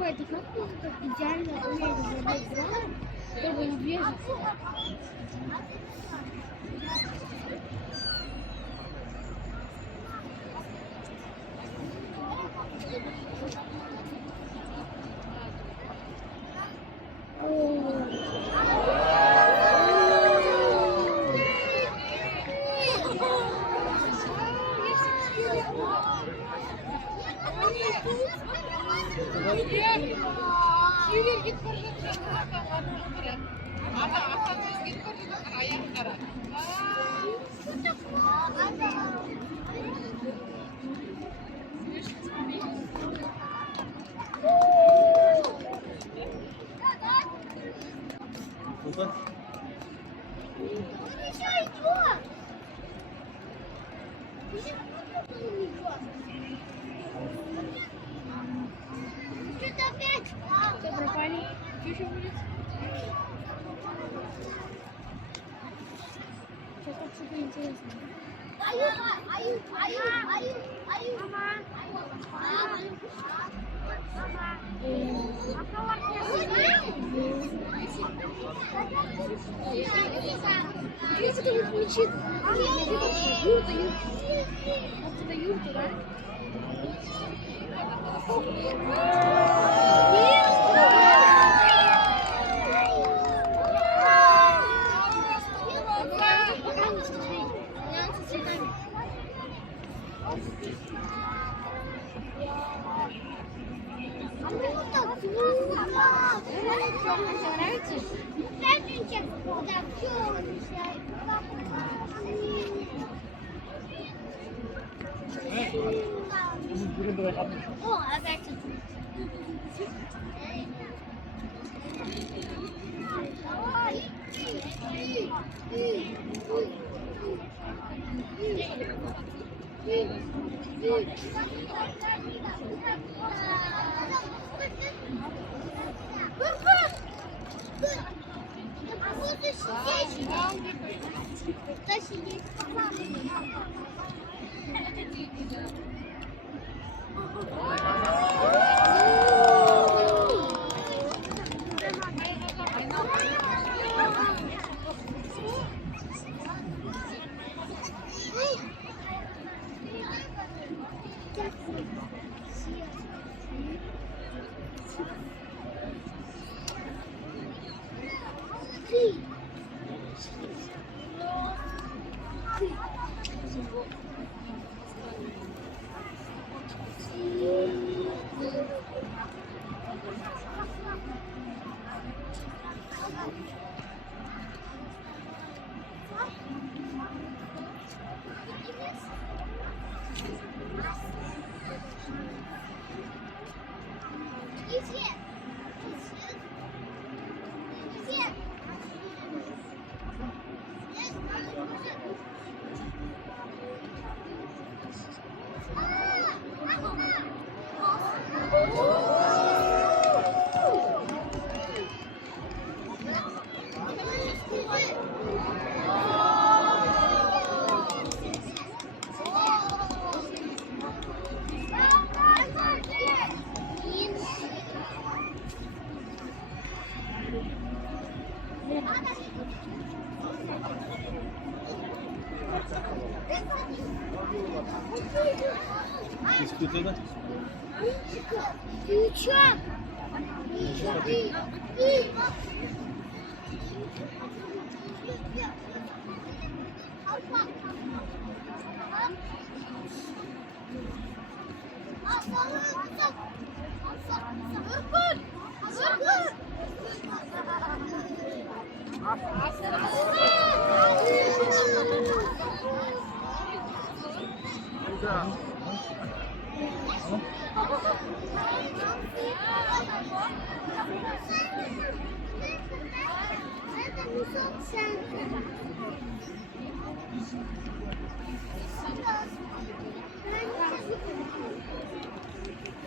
Ой, ты как ты так идеально умеешь забить дрон, чтобы не движется? Что-то опять? Что пропали? Что еще будет? Что-то что-то интересное. Если ты включит, юрта, это юрта, да? О, опять Испытано? Ты чё?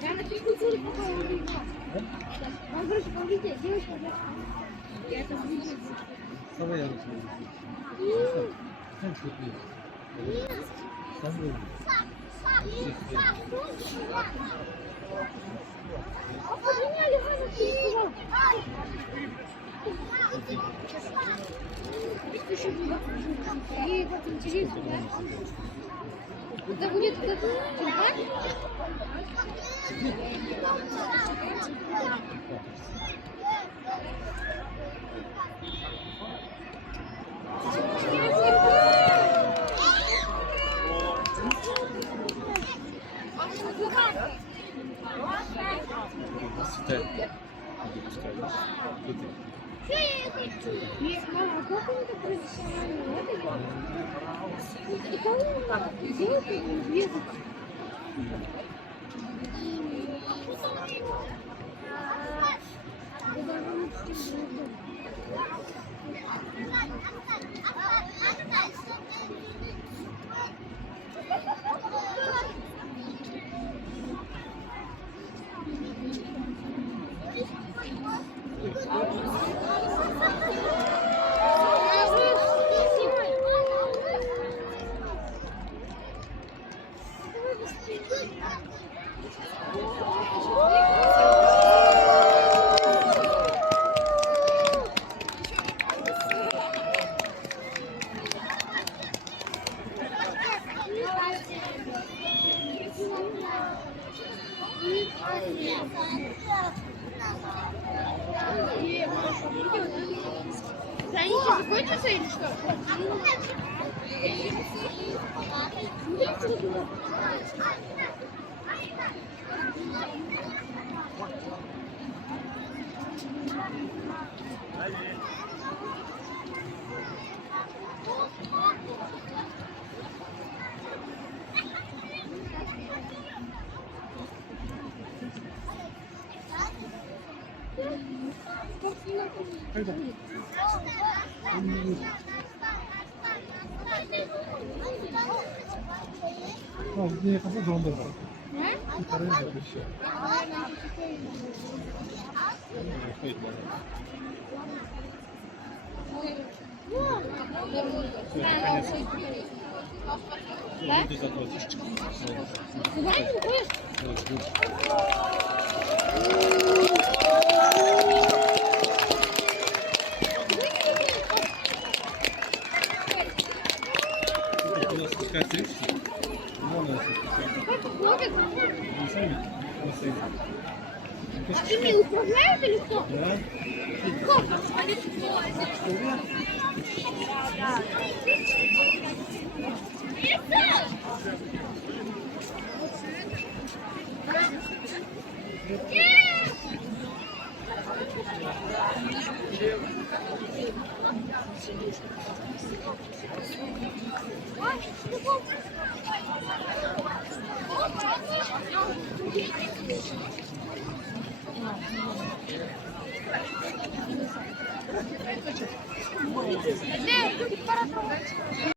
Я на физкультуре пока увидела. Он вроде повезет, девочка. Я это увидела. Давай я Ей вот интересно, да? Это будет чемпионат? Нет, мама, а как он так профессионально? И кого он делает язык? Граница закончится или что? не погода он добр. Куда не выходишь? У нас спускается речка. Вон она спускается. Не сами, а сами. А ими управляют или кто? Да. Эй, пора